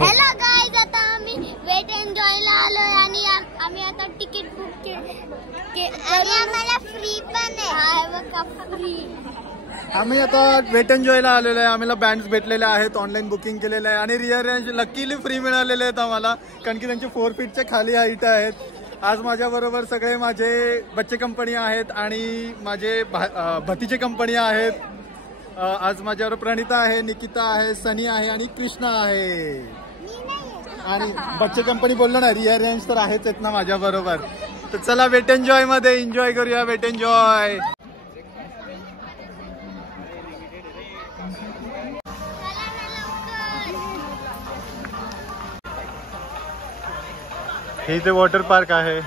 Hello guys, आता आम्ही weight एन्जॉयला आलोय आणि आम्ही आता तिकीट बुक केले आणि आम्हाला फ्री पण आहे बघा, फ्री. आम्ही आता वेट एन्जॉयला आलेलो आहे. आम्हाला बँड्स भेटलेले आहेत, ऑनलाईन बुकिंग केलेलं आहे आणि रिअर रेंज लकीली फ्री मिळालेले आहेत आम्हाला, कारण की त्यांचे 4 फीटच्या खाली हाईट आहेत. आज माझ्याबरोबर सगळे माझे बच्चे कंपनी आहेत आणि माझे भतीचे कंपनी आहेत. आज माझ्याबरोबर प्रणिता आहे, निकिता आहे, सनी आहे आणि कृष्णा आहे. आणि बच्चे कंपनी बोललो ना, रिअर रेंज तर आहेच आहेत ना माझ्या बरोबर. तर चला वेट एन्जॉय मध्ये एन्जॉय करूया. Wet enjoy. हे इथे वॉटर पार्क आहे,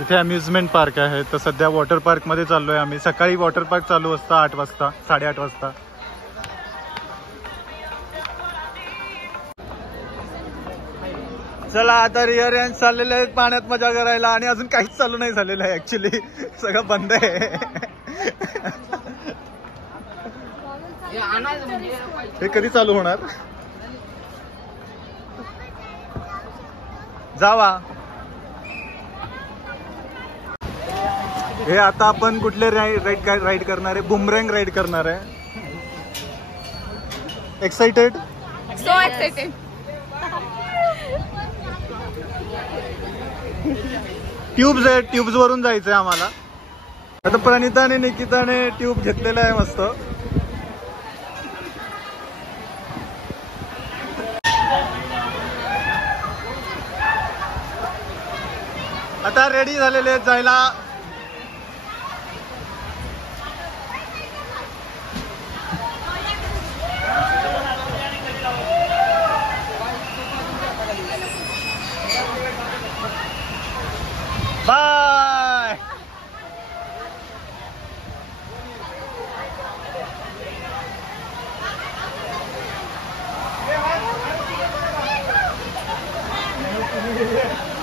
इथे अम्युजमेंट पार्क आहे. तर सध्या वॉटर पार्क मध्ये चाललोय आम्ही. सकाळी वॉटर पार्क चालू असतं 8 वाजता, 8:30 वाजता. चला आता रिअर रेंज चाललेले आहेत पाण्यात मजा करायला आणि अजून काहीच चालू नाही झालेलं आहे. ऍक्च्युली सगळं बंद आहे. हे कधी चालू होणार? जावा. हे आता आपण कुठले राईड करणार आहे? बुमरँग राईड करणार आहे. एक्साइटेड? So excited. ट्यूब्स आहेत, ट्यूब्स वरून जायचंय आम्हाला. आता प्रणिता आणि निकिताने ट्यूब घेतलेला आहे मस्त. आता रेडी झालेले आहेत जायला. बाय.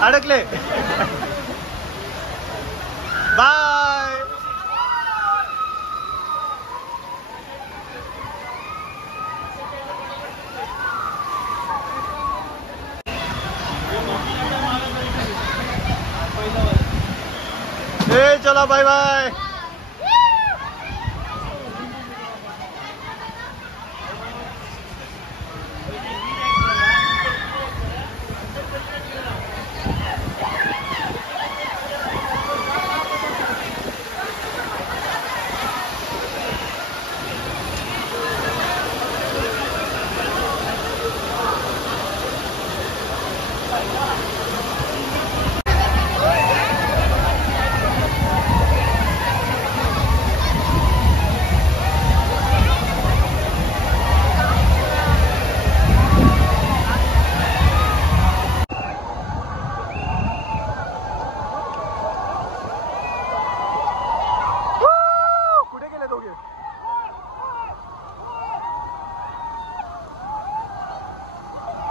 अडकले. बाय. ए चला बाय बाय.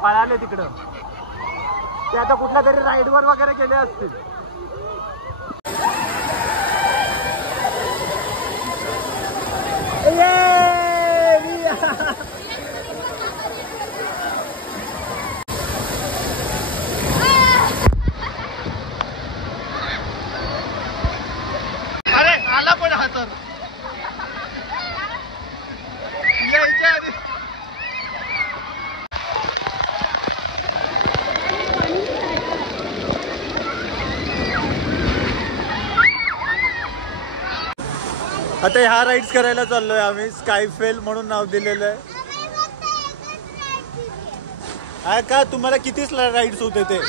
पळाले तिकडं. ते आता कुठल्या तरी राईडवर वगैरे गेले असतील. अरे आला पण हा तर यायच्या आधी. आता ह्या राईड्स करायला चाललोय आम्ही. स्कायफेल म्हणून नाव दिलेलं आहे. का तुम्हाला किती राईड्स होते ते?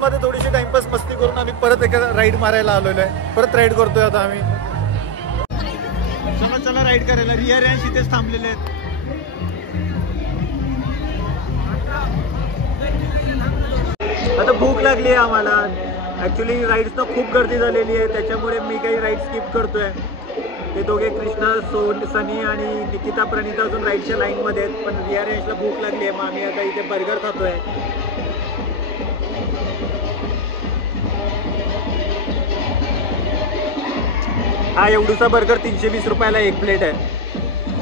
मध्ये थोडीशी टाइमपास मस्ती करून आम्ही परत एका राईड मारायला आलेलो आहे. परत राईड करतोय आता आम्ही. चला चला राईड करायला. रिया रॅन्स इथेच थांबलेले आहेत. आता भूक लागली आहे आम्हाला. ऍक्च्युली राईड्स तर खूप गर्दी झालेली आहे, त्याच्यामुळे मी काही राईड स्किप करतोय. ते दोघे कृष्णा, सनी आणि निकिता, प्रणिता अजून राईडच्या लाईन मध्ये आहेत. पण रिया रॅन्सला भूक लागली आहे, मग आम्ही आता इथे बर्गर खातोय. हा एवढूसा बर्गर 320 रुपयाला एक प्लेट आहे.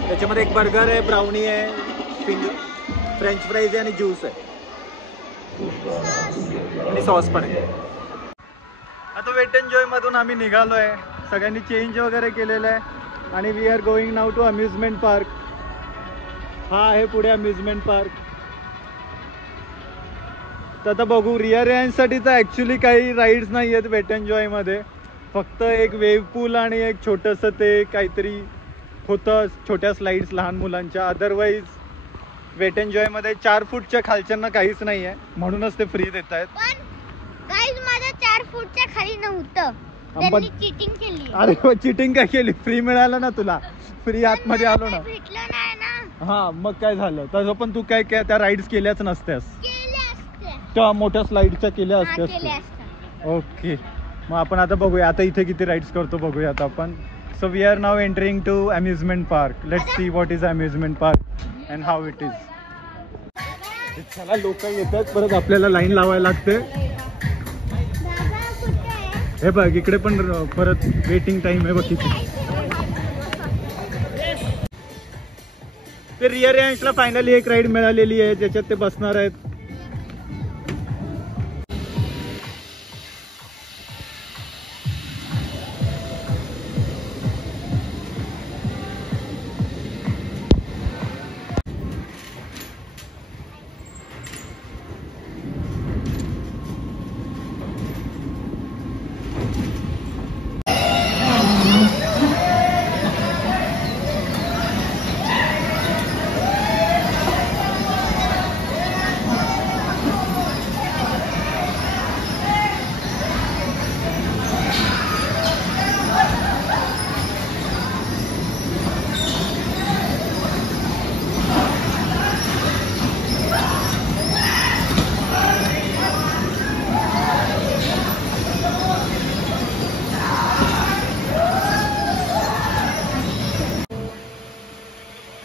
त्याच्यामध्ये एक बर्गर आहे, ब्राउनी आहे, फ्रेंच फ्राईज आहे आणि ज्यूस आहे आणि सॉस पण आहे. आता वेट एंड जॉय मधून आम्ही निघालो आहे. सगळ्यांनी चेंज वगैरे केलेलं आहे आणि we are going now to amusement park. हा आहे पुढे अम्युजमेंट पार्क. तर आता बघू. रिया रॅन्ससाठी तर ॲक्च्युली काही राईड्स नाही आहेत वेट एंड जॉयमध्ये. फक्त एक वेव्ह पूल आणि एक छोटंसं ते काहीतरी होतं, छोट्या स्लाइड्स लहान मुलांच्या. अदरवाईज वेट एंड जॉयमध्ये 4 फूटच्या खालच्यांना काहीच नाही आहे, म्हणूनच ते फ्री देत आहेत. गाइस माझं 4 फूटच्या खाली नव्हतं, त्यांनी चीटिंग केली. अरे चीटिंग काय केली? फ्री मिळालं ना तुला, फ्री आतमध्ये आलो ना. भेटलं नाही ना. हा मग काय झालं? तसं पण तू काय काय त्या राईड्स केल्याच नसत्यास. केल्या असत्या, त्या मोठ्या स्लाइडच्या केल्या असत्यास. केल्या असत्या. ओके, मग आपण आता बघूया आता इथे किती राईड्स करतो बघूया आता आपण. So we are now entering to amusement park. Let's see what is amusement park and how it is. चला लोक येतात, परत आपल्याला लाईन लावायला लागते. हे बघ इकडे पण परत वेटिंग टाइम आहे बघ किती. ते रिया रॅन्सला फायनली एक राईड मिळालेली आहे ज्याच्यात ते बसणार आहेत.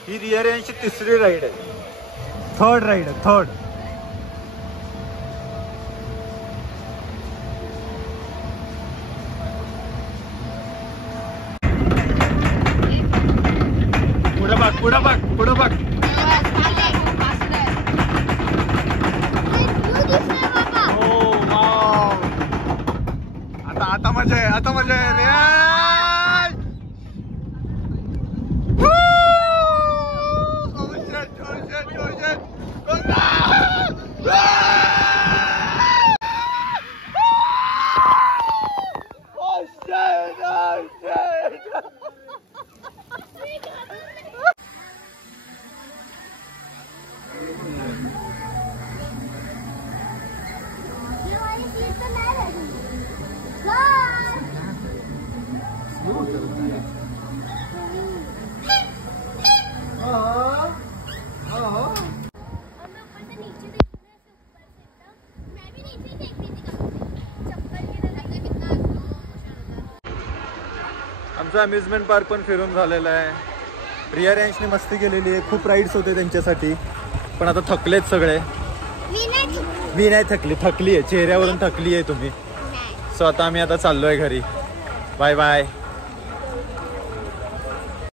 ही रिया रॅन्सची तिसरी राईड आहे. थर्ड राईड आहे, थर्ड. पुढं बघ, पुढं बघ, पुढं बघ. हो वाव. आता मजा आहे, आता मजा आहे. रिया आमचा अम्युजमेंट पार्क पण फिरून झालेला आहे. रिया रॅन्सने मस्ती केलेली आहे, खूप राईड्स होते त्यांच्यासाठी. पण आता थकलेत सगळे. मी नाही थकली, थकली आहे चेहऱ्यावरून, थकली आहे तुम्ही. सो आता आम्ही आता चाललोय घरी. Bye bye.